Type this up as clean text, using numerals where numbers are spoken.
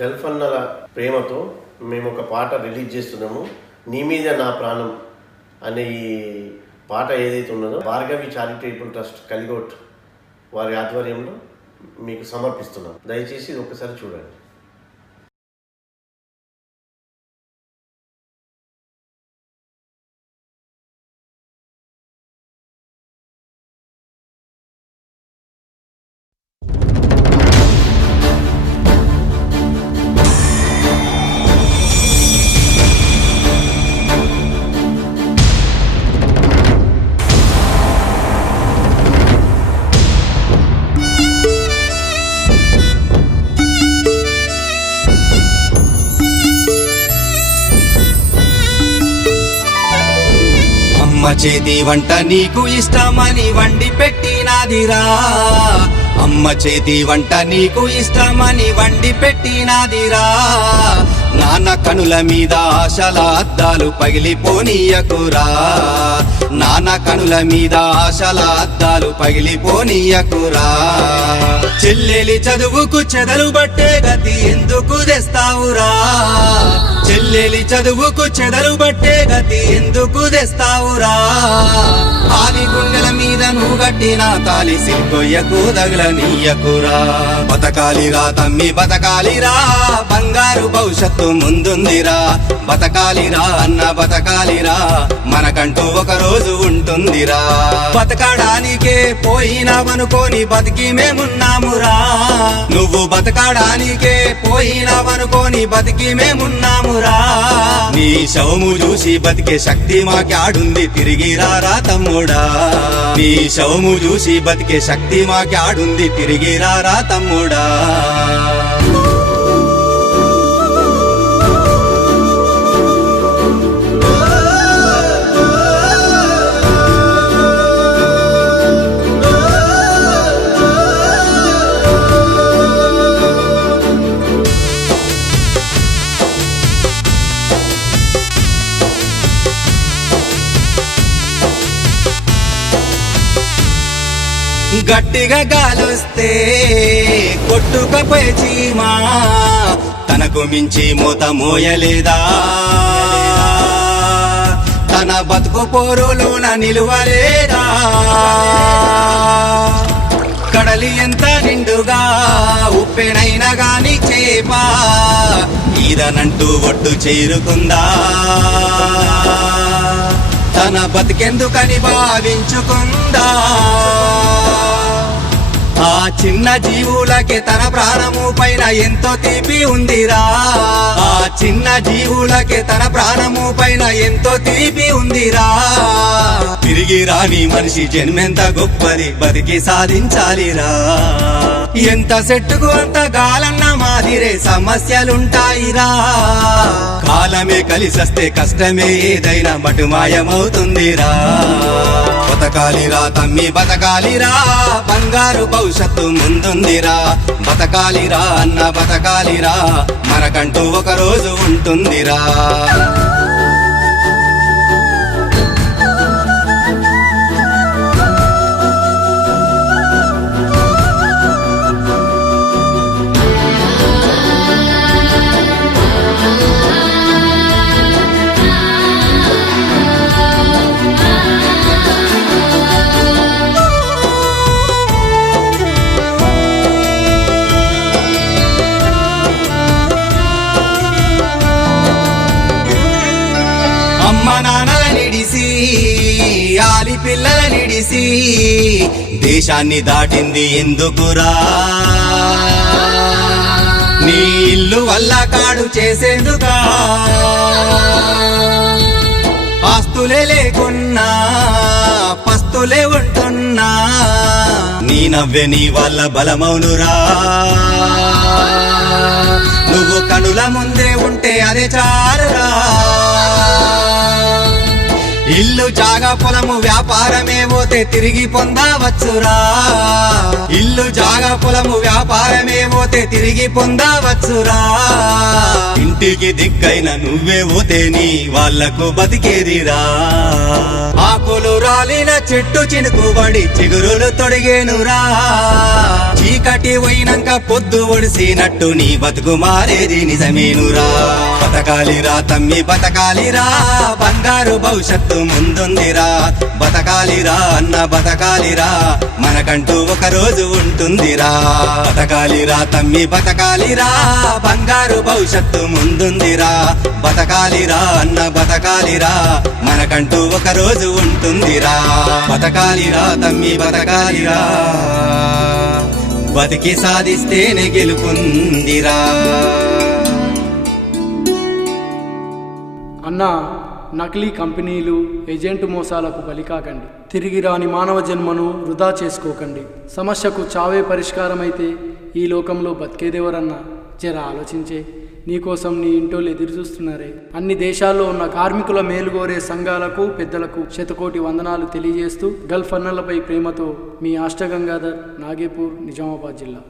Gulf అన్నల ప్రేమతో మేము ఒక పాట రిలీజ్ చేస్తున్నాము. నీ మీద నా ప్రాణం అనే ఈ పాట ఏదైతే ఉన్నదో భార్గవి చారిటబుల్ ట్రస్ట్ కలిగోట్ వారి ఆధ్వర్యంలో మీకు సమర్పిస్తున్నాం. దయచేసి ఇది ఒకసారి చూడండి. అమ్మ చేతి వంట నీకు ఇష్టమని వండి పెట్టినాదిరా. అమ్మ చేతి వంట నీకు ఇష్టమని వండి పెట్టినాదిరా. నాన్న కనుల మీద ఆశల అద్దాలు పగిలిపోనీయకురా. నాన్న కనుల మీద ఆశల అద్దాలు పగిలిపోనీయకురా. చెల్లెలి చదువుకు చెదలు బట్టే గతి ఎందుకు తెస్తావురా. చెల్లెలి చదువుకు చెదలు బట్టే గతి ఎందుకు తెస్తావురా. ఆది గుండెల మీద నువ్వు గట్టిన తాలి సిల్కొయ్యకు తగలనీయకురా. బతకాలిరా తమ్మి బతకాలిరా, బంగారు భవిష్యత్తు ముందుందిరా. బతకాలిరా అన్న బతకాలిరా, మనకంటూ ఒక రోజు ఉంటుందిరా. బతకడానికే పోయినావనుకోని బతికి మేమున్నామురా. నువ్వు బతకడానికే పోయినావనుకోని బతికి మేమున్నామురా. నీ శవము చూసి బతికే శక్తి మాకాడుంది, తిరిగి రారా తమ్ముడా. నీ శవము చూసి బతికే శక్తి మాకాడుంది, తిరిగి రారా తమ్ముడా. గట్టిగా గాలుస్తే కొట్టుకపోయే చీమా తనకు మించి మూత మోయలేదా. తన బతుకు పోరులోన నిలువలేదా. కడలి ఎంత నిండుగా ఉప్పెనైనా గాని చేపా ఈదనంటూ ఒడ్డు చేరుకుందా. తన బతికెందుకని భావించుకుందా. ఆ చిన్న జీవులకి తన ప్రాణము పైన ఎంతో తీపి ఉందిరా. ఆ చిన్న జీవులకి తన ప్రాణము పైన ఎంతో తీపి ఉందిరా. తిరిగి రాని మనిషి జన్మెంత గొప్పది, బతికి సాధించాలిరా. ఎంత సెట్టుకు అంత గాలన్న మాదిరే సమస్యలుంటాయిరా. కాలమే కలిసస్తే కష్టమే ఏదైనా మటుమాయమవుతుందిరా. బతకాలిరా తమ్మి బతకాలిరా, బంగారు భవిష్యత్తు ముందుందిరా. బతకాలిరా అన్న బతకాలిరా, మనకంటూ ఒక రోజు ఉంటుందిరా. అమ్మ నాన్నల నిడిసి ఆలి పిల్లల నిడిసి దేశాన్ని దాటింది ఎందుకురా. నీ ఇల్లు వల్ల కాడు చేసేందుకా. ఆస్తులే లేకున్నా పస్తులే ఉంటున్నా నీ నవ్వే నీ వల్ల బలమౌనురా. నువ్వు కనుల ముందే ఉంటే అదే చారురా. ఇల్లు జాగా పొలము వ్యాపారమే పోతే తిరిగి పొందవచ్చురా. ఇల్లు జాగా పొలము వ్యాపారమే పోతే తిరిగి పొందవచ్చురా. ఇంటికి దిక్కైన నువ్వే పోతే నీ వాళ్లకు బతికేదిరా. ఆకులు రాలిన చెట్టు చినుకుబడి చిగురులు తొడిగేనురా. చీకటి పోయినాక పొద్దు ఒడిసినట్టు నీ బతుకు మారేది నిజమేనురా. బతకాలిరా తమ్మి బతకాలిరా, బంగారు భవిష్యత్తు ముందుందిరా. బతకాలిరా అన్న బతకాలిరా, మనకంటూ ఒక రోజు ఉంటుందిరా. బతకాలిరా తమ్మి బతకాలిరా, బంగారు భవిష్యత్తు ముందుందిరా. బతకాలిరా అన్న బతకాలిరా, మనకంటూ ఒక రోజు ఉంటుందిరా. బతకాలిరా తమ్మి బతకాలిరా, బతికి సాధిస్తేనే గెలుపుందిరా. అన్నా, నకిలీ కంపెనీలు ఏజెంట్ మోసాలకు బలికాకండి. తిరిగి రాని మానవ జన్మను వృధా చేసుకోకండి. సమస్యకు చావే పరిష్కారమైతే ఈ లోకంలో బతికేదెవరన్నా? జర ఆలోచించే. నీకోసం నీ ఇంటోళ్ళు ఎదురు చూస్తున్నారే. అన్ని దేశాల్లో ఉన్న కార్మికుల మేలుగోరే సంఘాలకు పెద్దలకు శతకోటి వందనాలు తెలియజేస్తూ గల్ఫ్ అన్నలపై ప్రేమతో మీ అష్టగంగాధర్, నాగేపూర్, నిజామాబాద్ జిల్లా.